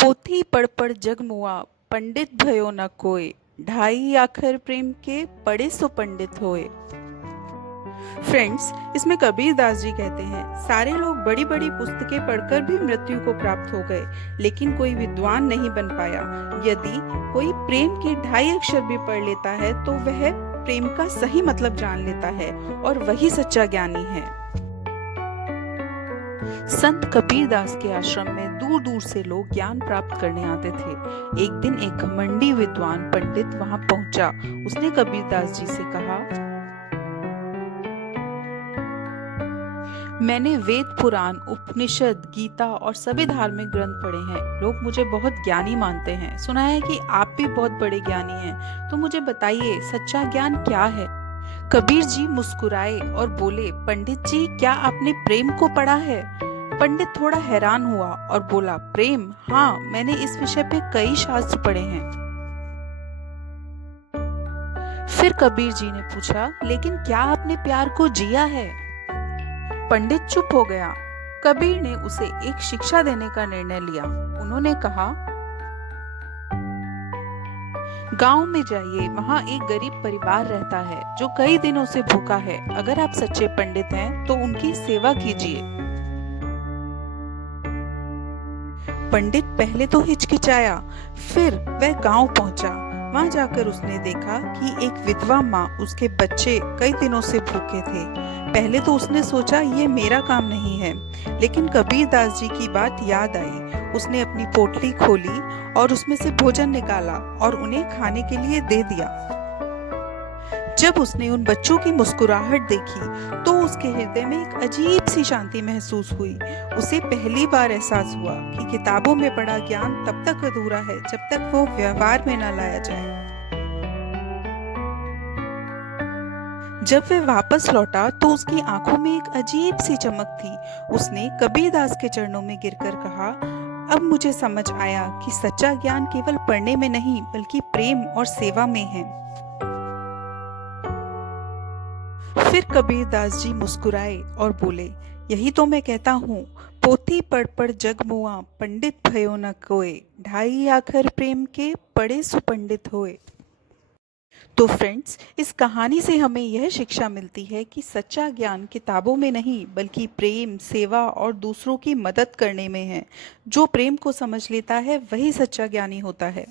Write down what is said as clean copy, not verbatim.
पोथी पढ़ पढ़ जग मुआ, पंडित भयो न कोय। ढाई आखर प्रेम के, पढ़े सो पंडित होए। फ्रेंड्स, इसमें कबीर दास जी कहते हैं, सारे लोग बड़ी बड़ी पुस्तकें पढ़कर भी मृत्यु को प्राप्त हो गए, लेकिन कोई विद्वान नहीं बन पाया। यदि कोई प्रेम के ढाई अक्षर भी पढ़ लेता है तो वह प्रेम का सही मतलब जान लेता है, और वही सच्चा ज्ञानी है। संत कबीर दास के आश्रम में दूर दूर से लोग ज्ञान प्राप्त करने आते थे। एक दिन एक घमंडी विद्वान पंडित वहां पहुंचा। उसने कबीर दास जी से कहा, मैंने वेद, पुराण, उपनिषद, गीता और सभी धार्मिक ग्रंथ पढ़े हैं। लोग मुझे बहुत ज्ञानी मानते हैं। सुना है कि आप भी बहुत बड़े ज्ञानी हैं। तो मुझे बताइए, सच्चा ज्ञान क्या है? कबीर जी मुस्कुराए और बोले, पंडित जी, क्या आपने प्रेम को पढ़ा है? पंडित थोड़ा हैरान हुआ और बोला, प्रेम? हाँ, मैंने इस विषय पे कई शास्त्र पढ़े हैं। फिर कबीर जी ने पूछा, लेकिन क्या आपने प्यार को जिया है? पंडित चुप हो गया। कबीर ने उसे एक शिक्षा देने का निर्णय लिया। उन्होंने कहा, गांव में जाइए, वहां एक गरीब परिवार रहता है जो कई दिनों से भूखा है। अगर आप सच्चे पंडित हैं तो उनकी सेवा कीजिए। पंडित पहले तो हिचकिचाया, फिर वह गांव पहुंचा। वहां जाकर उसने देखा कि एक विधवा माँ, उसके बच्चे कई दिनों से भूखे थे। पहले तो उसने सोचा ये मेरा काम नहीं है, लेकिन कबीर दास जी की बात याद आई। उसने अपनी पोटली खोली और उसमें से भोजन निकाला और उन्हें खाने के लिए दे दिया। जब उसने उन बच्चों की मुस्कुराहट देखी तो उसके हृदय में एक अजीब सी शांति महसूस हुई। उसे पहली बार एहसास हुआ कि किताबों में पढ़ा ज्ञान तब तक अधूरा है जब तक वो व्यवहार में न लाया जाए। जब वह वापस लौटा तो उसकी आंखों में एक अजीब सी चमक थी। उसने कबीर दास के चरणों में गिरकर कहा, अब मुझे समझ आया कि सच्चा ज्ञान केवल पढ़ने में नहीं बल्कि प्रेम और सेवा में है। फिर कबीर दास जी मुस्कुराए और बोले, यही तो मैं कहता हूँ, पोथी पढ़ पढ़ जग मुआ, पंडित भयो न कोय। ढाई आखर प्रेम के, पढ़े सो पंडित होए। तो फ्रेंड्स, इस कहानी से हमें यह शिक्षा मिलती है कि सच्चा ज्ञान किताबों में नहीं बल्कि प्रेम, सेवा और दूसरों की मदद करने में है। जो प्रेम को समझ लेता है वही सच्चा ज्ञानी होता है।